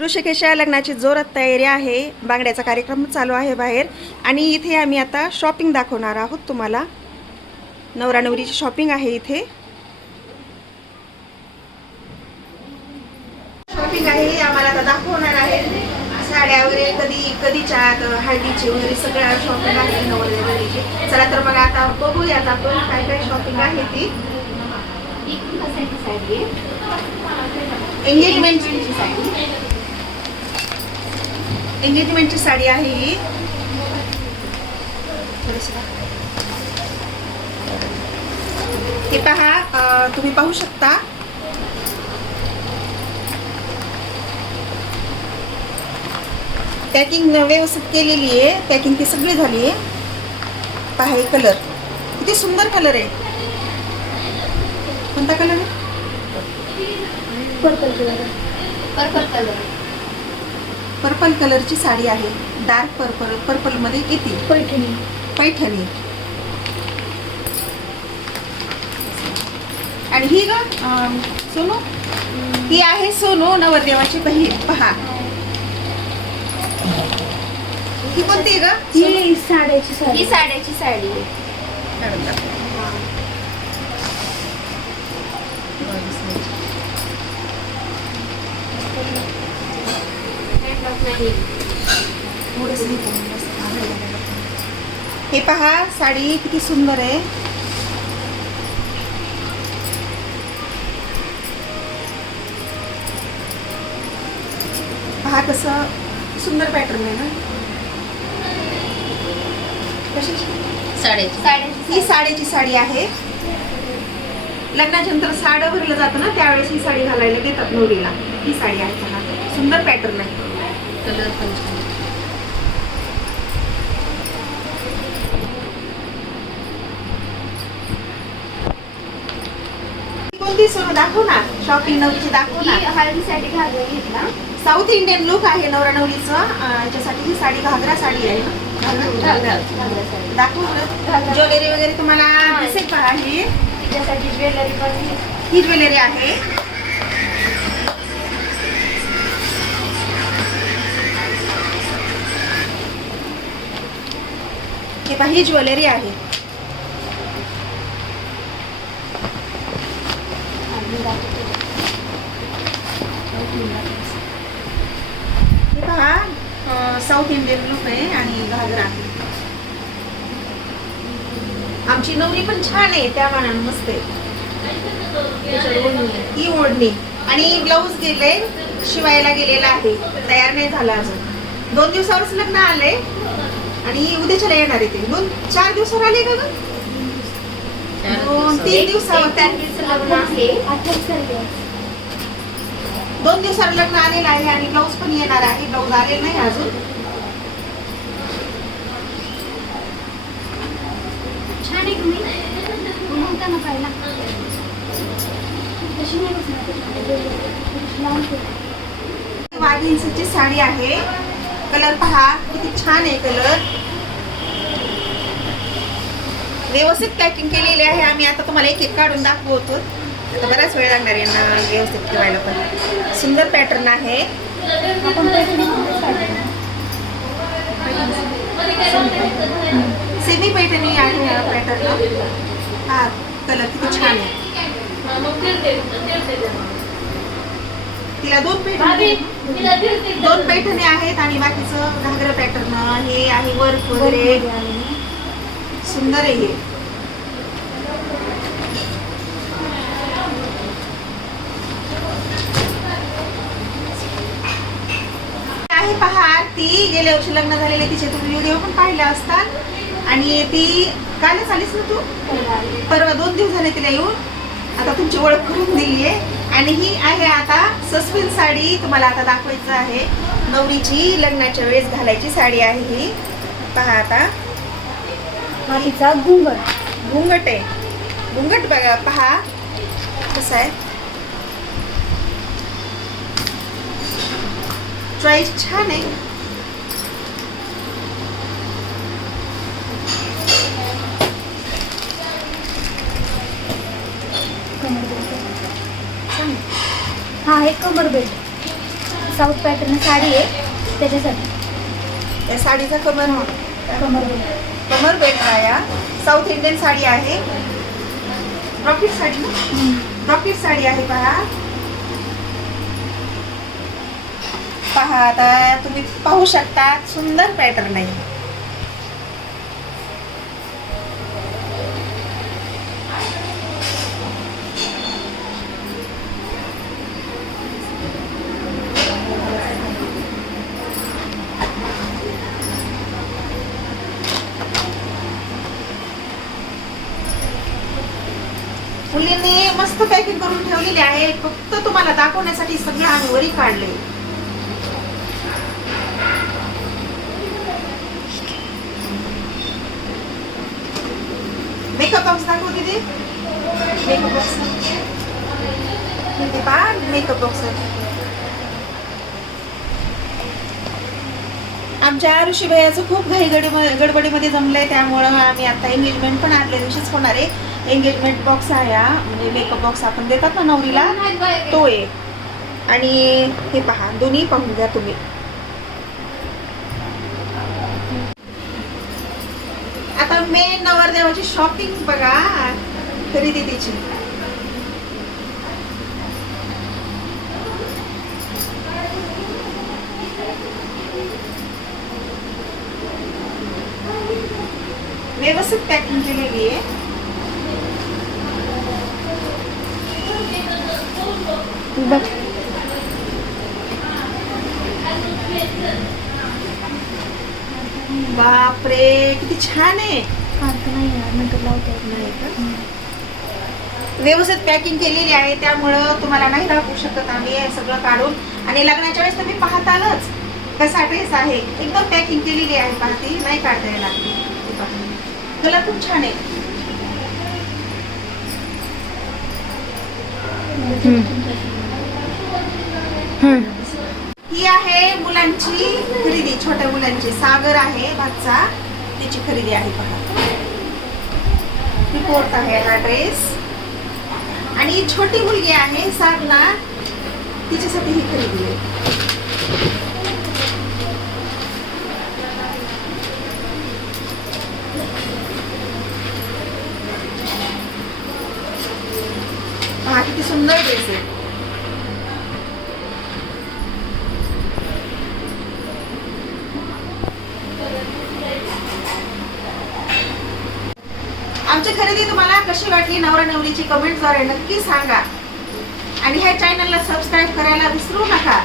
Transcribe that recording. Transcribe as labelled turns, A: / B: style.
A: ऋषिकेशा लग्नाची जोरात तयारी आहे. बांगड्याचा कार्यक्रम चालू आहे बाहेर. आणि इथे आम्ही आता शॉपिंग दाखवणार आहोत तुम्हाला. नवरा नवरीची शॉपिंग आहे इथे. शॉपिंग आहे आम्हाला आता दाखवणार आहे. साड्या वगैरे कधी कधीच्या हळदीची वगैरे सगळ्या शॉपिंग आहे नवरीची. चला तर मग आता बघूयात आपण काय काय शॉपिंग आहे ती. एंगेजमेंटची एंगेजमेंटची साडी आहे ही. हे पहा तुम्ही पाहू शकता. पॅकिंग व्यवस्थित केलेली आहे. पॅकिंग ती सगळी झाली आहे. पहा हे कलर किती सुंदर कलर आहे. कोणता कलर आहे?
B: Purple colour purple colour
A: purple कलरची साडी आहे. डार्क पर्पल पर्पलमध्ये येते
B: पैठणी.
A: पैठणी. आणि ही ग सोनू? ही आहे सोनू नवरदेवाची बहीण. पहा. ही कोणती ग?
B: ही साड्याची साडी.
C: ही साड्याची साडी आहे.
A: थोडंसं हे पहा साडी किती सुंदर आहे. पहा कसं सुंदर पॅटर्न आहे ना.
C: साड्याची. साड्याची.
A: ही साडीची साडी आहे. लग्नाच्या नंतर साडं भरलं जातं ना त्यावेळेस ही साडी घालायला देतात नवरीला. ही साडी आहे सुंदर पॅटर्न आहे.
C: कलर पण छान
A: कोणती सोनं दाखव ना. शॉपिंग नवरीची दाखव ना.
C: हळदीसाठी घालून घेतला
A: साऊथ इंडियन लुक आहे नवरा नवरीचं अं, याच्यासाठी ही साडी घागरा साडी आहे ना. दाखव. ज्वेलरी वगैरे तुम्हाला. दिसेल पहा ही
C: तिच्यासाठी ज्वेलरी पण आहे.
A: ही ज्वेलरी आहे. पहा ही ज्वेलरी आहे. हे पहा साऊथ इंडियन लुक आहे आणि घागरा आमची नवरी पण छान आहे त्या मानाने मस्त आहे. ही ओढणी. आणि ब्लाऊज गेले शिवायला गेलेला आहे. तयार नाही झाला अजून. दोन दिवसावरच लग्न आले आणि उद्याच्याला येणार आहे ते. दोन चार दिवसावर आले का ग? दोन तीन दिवसावर. दोन दिवसावर लग्न आलेलं आहे आणि ब्लाऊज पण येणार आहे. ब्लाऊज आलेला नाही अजून.
B: छान पाहिला. तशी नाही
A: साडी आहे. कलर पहा किती छान आहे कलर. व्यवस्थित पॅकिंग केलेली आहे आम्ही. आता तुम्हाला एक एक काढून दाखवतो. आता बराच वेळ लागणार यांना व्यवस्थित ठेवायला पण. सुंदर पॅटर्न आहे.
B: आपण
A: सेमी पैठणी आहे पॅटर्न हा कलर किती छान आहे. तिला दोन पैठणी. दोन पैठणी आहेत आणि बाकीचं घागरा पॅटर्न हे आहे वर्क वगैरे. सुंदर आहे हे. पहा ती गेल्या वर्षी लग्न झालेले तिचे तुम्ही व्हिडिओ पण पाहिले असतात. आणि ती कालच आलीस ना तू? परवा दोन दिवस झाले तिला येऊन. आता तुमची ओळख करून दिली आहे आणि ही आहे आता सस्पेन्स साडी. तुम्हाला आता दाखवायचं आहे. नवरीची लग्नाच्या वेळेस घालायची साडी आहे ही. पहा आता.
B: हा तिचा घुंगट.
A: घुंगट आहे. घुंगट बघा पहा. कसं आहे? चॉईस छान आहे
B: कमर बेल्ट
A: छान आहे.
B: हा हे कमर बेल्ट साऊथ पॅटर्न साडी आहे त्याच्यासाठी.
A: या साडीचा कमर
B: कमर
A: कमर बेल्ट आहे हा. साऊथ इंडियन साडी आहे. रॉकेट साडी ना? रॉकेट साडी आहे पहा. पहा आता तुम्ही पाहू शकता सुंदर पॅटर्न आहे. मुलींनी मस्त पॅकिंग करून ठेवलेली आहे फक्त तुम्हाला दाखवण्यासाठी सगळे आम्ही वरी काढले. मेकअप बॉक्स दाखव दीदी. मेकअप बॉक्स मेकअप बॉक्स आमच्या ऋषी भैयाचं खूप घाई गडी गडबडीमध्ये जमलंय त्यामुळं आम्ही आता एंगेजमेंट पण आदल्या दिवशीच होणार आहे. एंगेजमेंट बॉक्स आहे हा म्हणजे मेकअप बॉक्स आपण देतात ना नवरीला? तो आहे आणि हे पहा दोन्ही पाहून घ्या तुम्ही. आता मेन नवरदेवाची शॉपिंग बघा खरेदी तिची व्यवस्थित पॅकिंग केलेली आहे.
B: बघ.
A: बापरे किती छान आहे? व्यवस्थित पॅकिंग केलेली आहे त्यामुळं तुम्हाला नाही दाखवू शकत आम्ही हे सगळं काढून. आणि लग्नाच्या वेळेस तुम्ही पाहतालच कसा ड्रेस आहे. एकदम पॅकिंग केलेली आहे पाहती. नाही काढता येणार. कलर खूप छान आहे. ही आहे मुलांची खरेदी छोट्या मुलांची. सागर आहे भातचा. तिची खरेदी आहे पहा ही फोर्थ आहे हा ड्रेस. आणि ही छोटी मुलगी आहे साधना. तिच्यासाठी ही खरेदी आहे. पहा किती सुंदर ड्रेस आहे. आमची खरेदी तुम्हाला कशी वाटली? नवरा नवरीची कमेंटद्वारे नक्की सांगा. आणि ह्या चॅनलला सबस्क्राईब करायला विसरू नका.